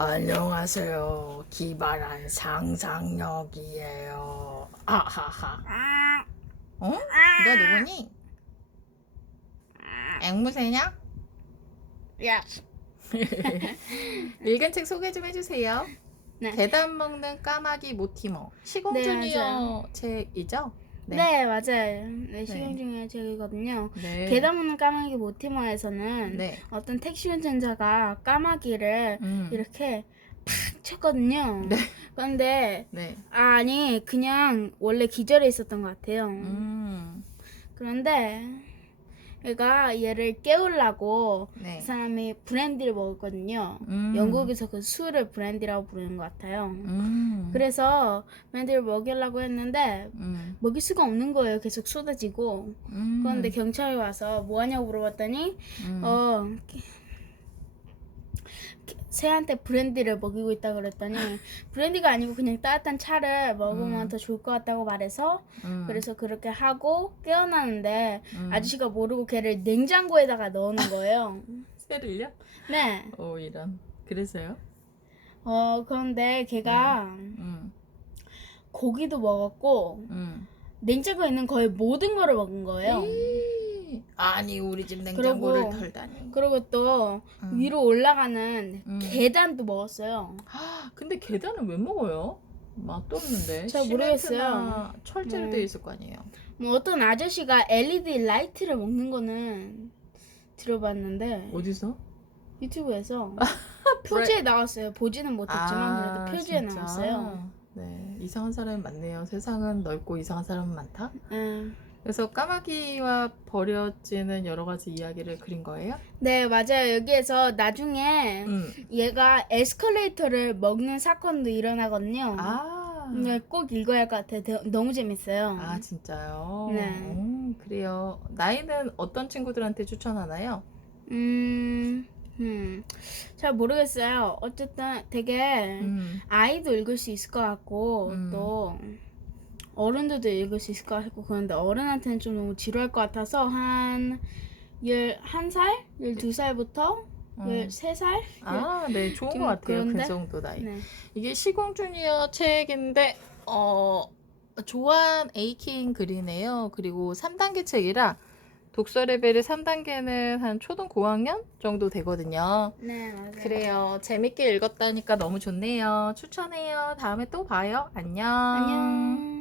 안녕하세요. 기발한 상상력이에요. 아하하. 어? 너 누구니? 앵무새냐? 야. 읽은 책 소개 좀 해주세요. 네. 계단 먹는 까마귀 모티머. 네, 시공주니어 맞아요. 책이죠? 네. 맞아요. 네, 시경 중에 책이거든요. 네. 계단 먹는 까마귀 모티머에서는 네. 어떤 택시 운전자가 까마귀를 음. 이렇게 팍 쳤거든요. 네. 그런데 네. 아니 그냥 원래 기절해 있었던 것 같아요. 음. 그런데 얘가 얘를 깨우려고 네. 그 사람이 브랜디를 먹었거든요. 음. 영국에서 그 술을 브랜디라고 부르는 것 같아요. 음. 그래서 브랜디를 먹이려고 했는데 음. 먹일 수가 없는 거예요. 계속 쏟아지고. 음. 그런데 경찰이 와서 뭐 하냐고 물어봤더니 음. 어 새한테 브랜디를 먹이고 있다 그랬더니 브랜디가 아니고 그냥 따뜻한 차를 먹으면 음. 더 좋을 것 같다고 말해서 음. 그래서 그렇게 하고 깨어나는데 음. 아저씨가 모르고 걔를 냉장고에다가 넣는 거예요. 새를요? 네. 오 이런. 그래서요? 어 그런데 걔가 음. 고기도 먹었고 음. 냉장고에 있는 거의 모든 거를 먹은 거예요. 에이, 아니 우리 집 냉장고를 그리고- 털다니. 그리고 또 음. 위로 올라가는 음. 계단도 먹었어요. 아, 근데 계단을 왜 먹어요? 맛도 없는데. 잘 모르겠어요. 철제로 음. 돼 있을 거 아니에요. 뭐 어떤 아저씨가 LED 라이트를 먹는 거는 들어봤는데 어디서? 유튜브에서 표지에 나왔어요. 보지는 못했지만 그래도 표지에 아, 진짜? 나왔어요. 네, 이상한 사람이 많네요. 세상은 넓고 이상한 사람은 많다. 음. 그래서 까마귀와 버려지는 여러 가지 이야기를 그린 거예요? 네 맞아요. 여기에서 나중에 음. 얘가 에스컬레이터를 먹는 사건도 일어나거든요. 아. 네, 꼭 읽어야 할 것 같아요. 대- 너무 재밌어요. 아 진짜요? 네. 음, 그래요. 나이는 어떤 친구들한테 추천하나요? 음, 음, 잘 모르겠어요. 어쨌든 되게 음. 아이도 읽을 수 있을 것 같고 음. 또 어른들도 읽을 수 있을 것 같고 그런데 어른한테는 좀 너무 지루할 것 같아서 한 열한 살, 열두 살부터 음. 열세 살. 아, 네, 좋은 좀것 같아요. 그런데? 그 정도 나이. 네. 이게 시공 주니어 책인데 어 조한 에이킹 글이네요. 그리고 3단계 책이라 독서 레벨이 3단계는 한 초등 고학년 정도 되거든요. 네, 맞아요. 그래요. 재밌게 읽었다니까 너무 좋네요. 추천해요. 다음에 또 봐요. 안녕. 안녕.